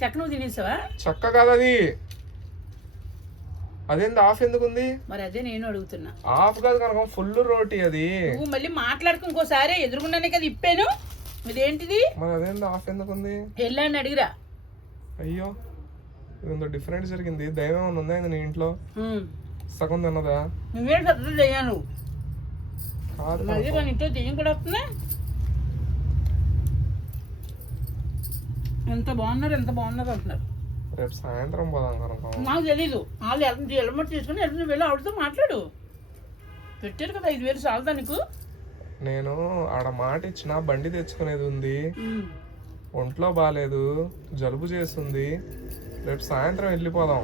చెక్క నువ్వు తినేసావా? చక్క కాదు అది అదేంది ఆఫ్ ఎందుకు ఉంది మరి అదే నేను అడుగుతున్నా. ఆఫ్ కాదు కనుక ఫుల్ రోటీ అది. నువ్వు మళ్ళీ మాట్లాడుకు ఇంకోసారి ఎదురుగుండానే కదా ఇప్పాను. ఇదేంటిది? మరి అదేంది ఆఫ్ ఎందుకు ఉంది వెళ్ళాను అడిగిరా. అయ్యో ఇదేందో డిఫరెంట్ జరిగింది. దైవం ఉందా నీ ఇంట్లో. సగం తిన్నదా? నువ్వేం పెద్ద చెయ్యాను కాదు మళ్ళీ మన ఇంట్లో దెయ్యం కూడా వస్తుందా? ఎంత బాగున్నారు ఎంత బాగున్నారు అంటున్నారు. రేపు సాయంత్రం పోదాం నాకు తెలీదు. వాళ్ళు ఎంత ఎలమటి తీసుకుని ఎల్లుండి వెళ్ళి ఆవిడతో మాట్లాడు. పెట్టారు కదా ఐదు వేలు చాలదా నీకు నేను ఆడ మాట ఇచ్చిన బండి తెచ్చుకునేది ఉంది. ఒంట్లో బాగాలేదు జలుబు చేస్తుంది. రేపు సాయంత్రం వెళ్ళిపోదాం.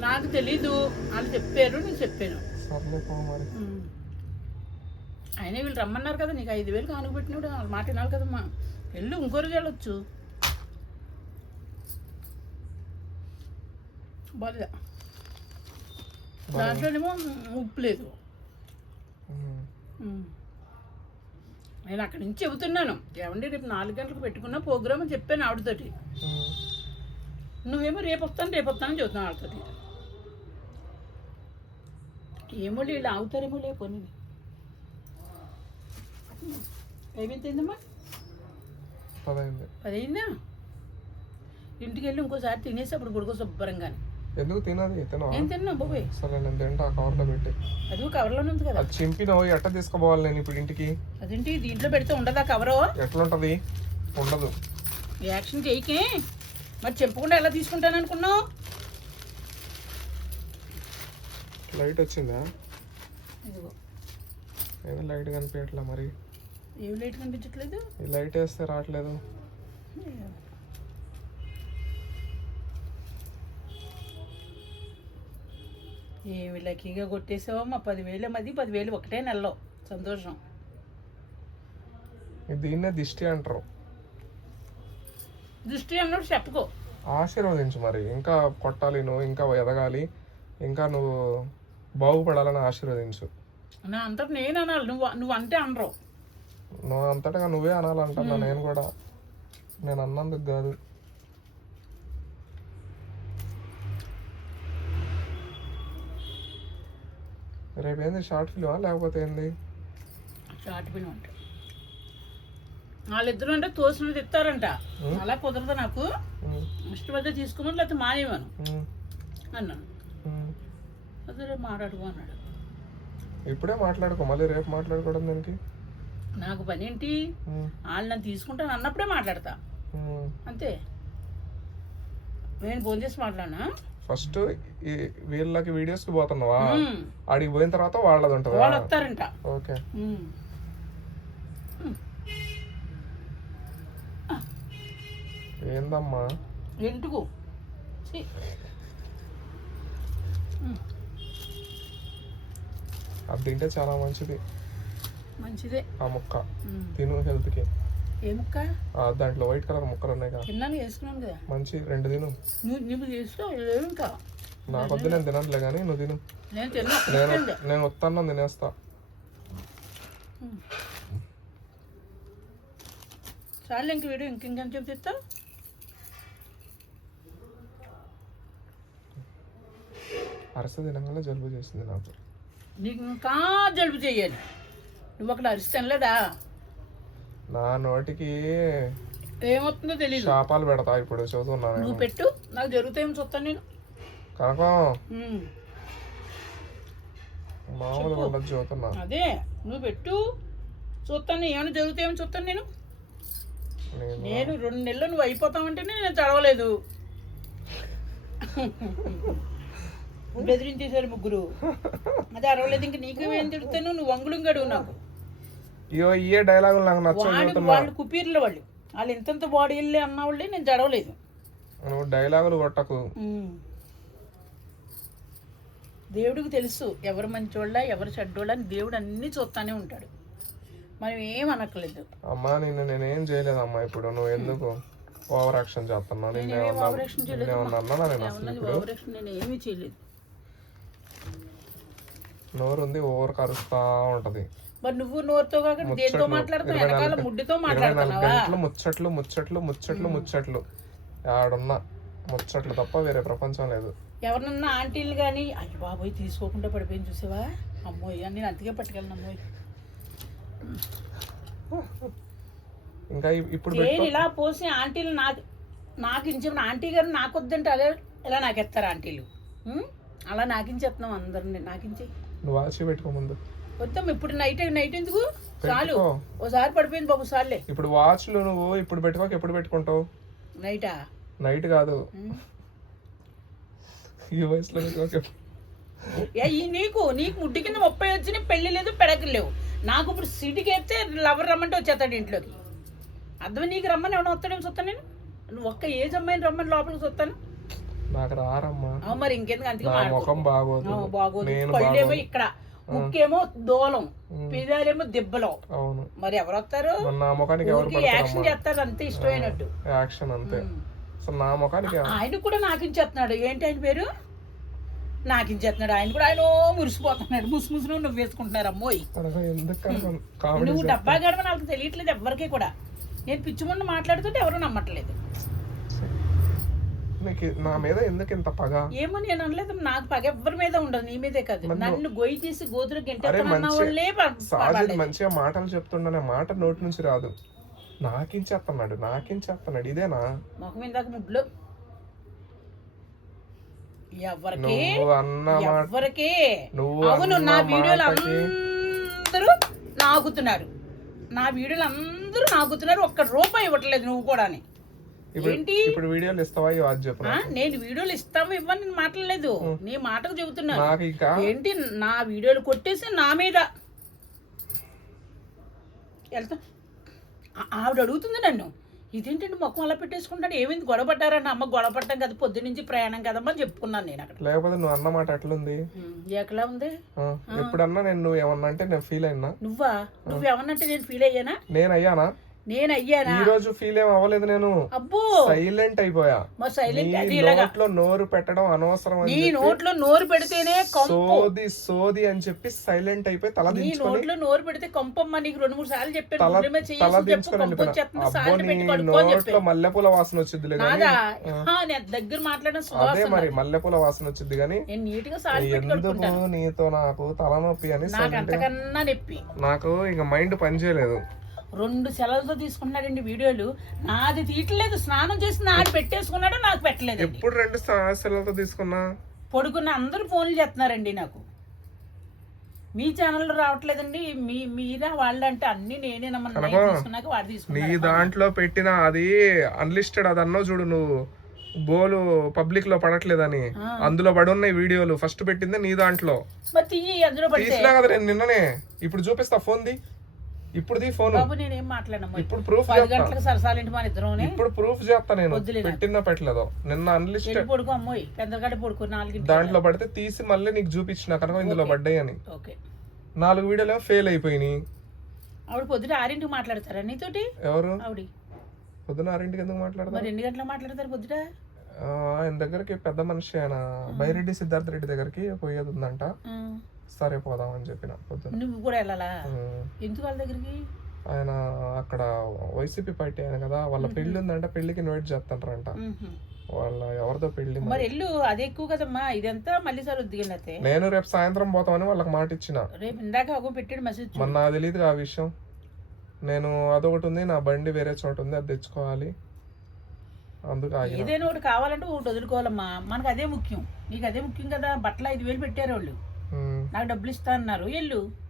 నాకు తెలీదు. వాళ్ళు చెప్పారు నేను చెప్పాను. సర్లే పో మరి. ఉమ్. అయినా వీళ్ళు రమ్మన్నారు కదా నీకు ఐదు వేలు కానుక పెట్టినప్పుడు వాళ్ళ మాట వినాలి కదమ్మా వెళ్ళు ఇంకో రోజు వెళ్ళొచ్చు. బాగా దాంట్లోనేమో ఉప్పు లేదు. నేను అక్కడి నుంచి చెబుతున్నాను. ఏమండి రేపు నాలుగు గంటలకు పెట్టుకున్న ప్రోగ్రామ్ అని చెప్పాను ఆవిడతోటి. నువ్వేమో రేపు వస్తాను రేపు వస్తానని చెబుతున్నావు ఆవిడతోటి. ఏమో వీళ్ళు ఆగుతారేమో లే పోనీ. ఏమైందమ్మా పదైంది. ఇంటికి వెళ్ళి ఇంకోసారి తినేసి అప్పుడు పడుకో శుభ్రంగా ఎందుకు తినది? తినవా? తిన్నా? బాబోయ్ సరే నేను తింటా ఆ కవర్లో పెట్టి. అది ఉంది కదా. అది చింపినవు ఎట్ట తీసుకుపోవాలి నేను ఇప్పుడు ఇంటికి. అదేంటి? దీంట్లో పెడితే ఉండదా కవరు? ఎట్లుంటది? ఉండదు. యాక్షన్ చేయకే. మరి చెప్పకుండా ఎలా తీసుకుంటాను అనుకున్నావు? లైట్ వచ్చిందా? ఏదో లైట్ కనిపించట్లా మరి? ఏం లైట్ కనిపించట్లేదు? ఈ లైట్ వేస్తే రావట్లేదు. ఏమి లక్కీగా కొట్టేసావమ్మా పదివేలు మది పదివేలు ఒకటే నెలలో. సంతోషం. దీన్నే దిష్టి అంటారు. దృష్టి అన్నట్టు చెప్పుకో. ఆశీర్వదించు మరి. ఇంకా కొట్టాలి నువ్వు ఇంకా ఎదగాలి ఇంకా నువ్వు బాగుపడాలని ఆశీర్వదించు. నా అంతటి నేను అనాలి. నువ్వు నువ్వు అంటే అనరు. నువ్వు అంతటగా నువ్వే అనాలంటున్నా నేను కూడా. నేను అన్నందుకు కాదు. రేపు ఏంది? షార్ట్ ఫిల్మా? లేకపోతే ఏంది? షార్ట్ పిన్ ఉంటాయి వాళ్ళిద్దరు అంటే తోసినది ఇస్తారంట అలా కుదరదు నాకు. ఇష్టపడితే తీసుకోమని లేకపోతే మానేవాను అన్నాను. అదే రేపు మాట్లాడుకో అన్నాడు. ఇప్పుడే మాట్లాడుకో మళ్ళీ రేపు మాట్లాడుకోవడం దానికి? నాకు పని ఏంటి? వాళ్ళు నన్ను తీసుకుంటాను అన్నప్పుడే మాట్లాడతా. అంతే. నేను ఫోన్ చేసి మాట్లాడినా? ఫస్ట్ వీళ్ళకి వీడియోస్కి పోతున్నావా. ఆడికి పోయిన తర్వాత వాళ్ళది ఉంటుందా? ఓకే. ఏందమ్మా? ఎందుకు. అది తింటే చాలా మంచిది. మంచిదే. ఆ ముక్క. తిను హెల్త్కి ఏ ముక్క? దాంట్లో వైట్ కలర్ ముక్కలు ఉన్నాయి కదా. తిన్నాను వేసుకున్నాను కదా. మంచి రెండు తిను. నువ్వు నువ్వు చేసుకో లేవు ఇంకా నాకు వద్దు నేను తినట్లే కానీ నువ్వు తిను. నేను తిన్నా నేను. నేను వస్తాను తినేస్తా. చాలు ఇంక వీడియో ఇంక ఇంకెంత చెప్తా అరస తినగానే జలుబు చేసింది నాకు. నీకు ఇంకా జలుబు చెయ్యాలి నువ్వు అక్కడ అరిస్తాను లేదా నా నోటికి ఏమవుతుందో తెలియదు శాపాలు పెడతా ఇప్పుడు చదువుతున్నా నేను. నువ్వు పెట్టు నాకు జరుగుతాయేమో చూస్తాను నేను? కనకం. ఉమ్. మామూలుగా ఉండదు చదువుతున్నా. అదే నువ్వు పెట్టు. చూస్తాను ఏమైనా జరుగుతాయేమో చూస్తాను నేను? నేను రెండు నెలలు నువ్వు అయిపోతావంటేనే నేను చదవలేదు. బెదిరించేశారు ముగ్గురు. అది అరవలేదు ఇంక నీకు ఏం తిడుతాను నువ్వు వంగులు గడువు నాకు. ఇయో ఇయే డైలాగులు నాకు చదువుతున్నా వాళ్ళు కుపీర్లు వాళ్ళు. వాళ్ళు ఇంతంత బాడీ వెళ్ళి అన్న వాళ్ళే నేను చదవలేదు నువ్వు డైలాగులు కొట్టకు. దేవుడికి తెలుసు ఎవరు మంచోళ్ళ ఎవరు చెడ్డోళ్ళ అని దేవుడు అన్నీ చూస్తానే ఉంటాడు. మనం ఏం అనక్కలేదు అమ్మా నిన్ను నేనేం చేయలేదమ్మా ఇప్పుడు. నువ్వు ఎందుకు ఓవర్ యాక్షన్ చేస్తున్నావు? చేయలేదు నేను ఓవరాక్షన్ నేను ఏమీ చేయలేదు. నోరు ఉంది ఓవర్ కరుస్తా ఉంటది. మరి నువ్వు నోరుతో మాట్లాడుతున్నావు? ఇరవై వెనకాల ముడ్డితో మాట్లాడుతున్నావా? ముచ్చట్లు ముచ్చట్లు ముచ్చట్లు ముచ్చట్లు. ఆడున్నా ముచ్చట్లు తప్ప వేరే ప్రపంచం లేదు. ఎవరినన్నా ఆంటీలు కానీ అయ్యి బాబోయ్ తీసుకోకుండా పడిపోయింది చూసావా? అమ్మోయ్ అని నేను అందుకే పట్టుకెళ్ళను అమ్మోయ్. ఇంకా ఇప్పుడు నేను ఇలా పోసి ఆంటీలు నాకు నాకు ఇంచిన ఆంటీ గారు నాకు వద్దంటే అదే ఇలా నాకు ఎత్తారు ఆంటీలు? అలా నాకించేస్తున్నాం అందరిని. నాకించి నువ్వు వాచి పెట్టుకో ముందు. వద్దాం ఇప్పుడు నైట్ నైట్ ఎందుకు? చాలు. ఓసారి పడిపోయింది బాబు సార్లే. ఇప్పుడు వాచ్లు నువ్వు ఇప్పుడు పెట్టుకోక ఎప్పుడు పెట్టుకుంటావు? నైటా నైట్ కాదు? ఈ వయసులో పెట్టుకోక ఈ నీకు నీకు ముడ్డి కింద ముప్పై వచ్చినాయి పెళ్ళి లేదు పెడకలు లేవు. నాకు ఇప్పుడు సిటీకి అయితే లవర్ రమ్మంటే వచ్చేస్తాడు ఇంట్లోకి. అర్థం నీకు రమ్మని ఎవడో వస్తాడేమో చూస్తాను నేను? నువ్వు ఒక్క ఏజ్ అమ్మాయిని రమ్మని లోపలికి చూస్తాను నాకు రారమ్మా. మరి ఇంకెందుకు అందుకే నా మాట్లాడు. ముఖం బాగోదు. బాగోదు. నేను పళ్ళేమో బాగోదు ఇక్కడ. ముక్కేమో దూలం. పిదాలేమో దెబ్బలం. అవును. మరి ఎవరు వస్తారు మరి నా ముఖానికి ఎవరు ఊరికి యాక్షన్ పడతారమ్మా చేస్తారు అంతే ఇష్టమైనట్టు. యాక్షన్ అంతే. అసలు నా ముఖానికి ఆయన కూడా నాకించేస్తున్నాడు ఏంటి ఆయన పేరు? నాకించేస్తున్నాడు ఆయన కూడా ఆయన ఓ మురిసిపోతున్నాడు. ముసు ముసును నువ్వు వేసుకుంటున్నారు అమ్మోయ్. ఎందుకు కామెడీ నువ్వు డబ్బా గడవ నాకు తెలియట్లేదు ఎవరికి కూడా. నేను పిచ్చిముండ మాట్లాడుతుంటే ఎవరు నమ్మట్లేదు. నీకు నా మీద ఎందుకు ఇంత పగ? ఏమో నేను అనలేదు నాకు పగ ఎవరి మీద ఉండదు నీ మీదే కాదు. నన్ను గొయ్యి తీసి గోతులు అరే మంచి- సాజిద్. మంచిగా మాటలు చెప్తుండనే మాట నోటి నుంచి రాదు. నాకించేస్తున్నాడు నాకించేస్తున్నాడు ఇదేనా? ముఖం ఇందాక ముడ్లు ఎవరికి? ఎవరికి? నువ్వు అవును నా వీడియోలు అందరూ నాకుతున్నారు నా వీడియోలు అందరూ నాకుతున్నారు ఒక్క రూపాయి ఇవ్వట్లేదు నువ్వు కూడా ఇప్పుడు ఏంటి? ఇప్పుడు వీడియోలు ఇస్తావా? అది చెప్పు నేను వీడియోలు ఇస్తాము ఇవ్వని నేను మాట్లాడలేదు. నీ మాటకు చెబుతున్నా. నాకు ఇంకా? ఏంటి? నా వీడియోలు కొట్టేసి నా మీద. వెళ్తా. ఆవిడ అడుగుతుంది నన్ను. ఇదేంటంటే మొక్కం అలా పెట్టేసుకుంటాడు? ఏమైంది? గొడవ పడ్డారన్న అమ్మ గొడవ పడ్డాం కదా పొద్దు నుంచి ప్రయాణం కదమ్మా అని చెప్పుకున్నాను నేను అక్కడ. లేకపోతే నువ్వు అన్న మాట ఎట్లుంది? ఉమ్, ఎక్కలా ఉంది? ఎప్పుడన్నా నేను నువ్వు ఏమన్నా అంటే నేను ఫీల్ అయినా? నువ్వా? నువ్వేమన్నంటే నేను ఫీల్ అయ్యానా? నేను అయ్యానా? నేను అయ్యానా ఈ రోజు ఫీల్ ఏం అవ్వలేదు నేను. అబ్బో! సైలెంట్ అయిపోయా. మా సైలెంట్ అది నోట్లో నోరు పెట్టడం అనవసరం అని నీ నోట్లో నోరు పెడితేనే సోది సోది అని చెప్పి సైలెంట్ అయిపోయి తల నీ నోట్లో నోరు పెడితే కొంపమ్మ నీకు రెండు మూడు సార్లు చెప్పాను. తల దించుకొని నోట్లో మల్లెపూల వాసన వచ్చింది దగ్గర మాట్లాడిన అదే మరి మల్లెపూల వాసన వచ్చింది కానీ ఎందుకు నీతో నాకు తలనొప్పి అని నాకు అంతకన్నా నొప్పి. నాకు ఇక మైండ్ పనిచేయలేదు రెండు సెలవులతో తీసుకున్నాడండి వీడియోలు. నాది తీయట్లేదు స్నానం చేసి నాది పెట్టేసుకున్నాడు నాకు పెట్టలేదు ఎప్పుడు రెండు సమస్యలతో తీసుకున్నా? పడుకున్న అందరూ ఫోన్లు చేస్తున్నారండి నాకు. మీ ఛానల్లో రావట్లేదండి మీ మీరా వాళ్ళంటే అన్ని నేనే తీసుకున్నాక వాడు నీ దాంట్లో పెట్టిన అది అన్లిస్టెడ్ అది అన్నావు చూడు నువ్వు. బోలు పబ్లిక్లో పడట్లేదని. అందులో పడి ఉన్నాయి వీడియోలు. ఫస్ట్ పెట్టింది నీ దాంట్లో. తీసినా కదా నేను నిన్ననే. ఇప్పుడు చూపిస్తా ఫోన్ ది. ఇప్పుడు ది ఫోన్. బాబు నేనేం మాట్లాడము ఇప్పుడు ప్రూఫ్ పది గంటలకు సరసాలింటి మన ఇద్దరం ఇప్పుడు ప్రూఫ్ చేస్తా నేను. పెట్టినా పెట్టలేదో? నిన్న అన్లిస్టెడ్ వెళ్ళి పడుకో అమ్మోయ్. పెద్దగడ్డ పడుకో నాలుగింటి దాంట్లో పడితే తీసి మళ్ళీ నీకు చూపించిన కనుక ఇందులో పడ్డాయి అని. ఓకే. నాలుగు వీడియోలు ఫెయిల్ అయిపోయినాయి. ఆవిడ పొద్దుట ఆరింటికి మాట్లాడతారా నీతోటి? ఎవరు? ఆవిడ. పొద్దున ఆరింటికి ఎందుకు మాట్లాడతారు? మరి ఎన్ని గంటలకు మాట్లాడతారు పొద్దుట? ఆయన దగ్గరికి పెద్ద మనిషి ఆయన. బైరెడ్డి సిద్ధార్థ రెడ్డి దగ్గరికి పోయేది ఉందంట. సరే పోదాం అని చెప్పిన పొద్దున. నువ్వు కూడా వెళ్ళాలా? ఎందుకు వాళ్ళ దగ్గరికి? ఆయన అక్కడ వైసీపీ పార్టీ ఆయన కదా వాళ్ళ పెళ్ళి ఉందంట పెళ్ళికి ఇన్వైట్ చేస్తారంట. వాళ్ళ ఎవరితో పెళ్ళి మరి. ఎల్లు అది ఎక్కువ కదమ్మా ఇదంతా మళ్ళీ సార్ ఉద్దిగినతే నేను రేపు సాయంత్రం పోతామని వాళ్ళకి మాట ఇచ్చిన. రేపు ఇందాక ఒక పెట్టాడు మెసేజ్ మరి నాకు తెలియదు ఆ విషయం. నేను అదొకటి ఉంది నా బండి వేరే చోట ఉంది అది తెచ్చుకోవాలి. అందుకు ఏదైనా ఒకటి కావాలంటే ఒకటి వదులుకోవాలమ్మా. మనకు అదే ముఖ్యం. నీకు అదే ముఖ్యం కదా బట్టలు ఐదు వేలు పెట్టారు వాళ్ళు. నాకు డబ్బులు ఇస్తా అన్నారు. వెళ్ళు.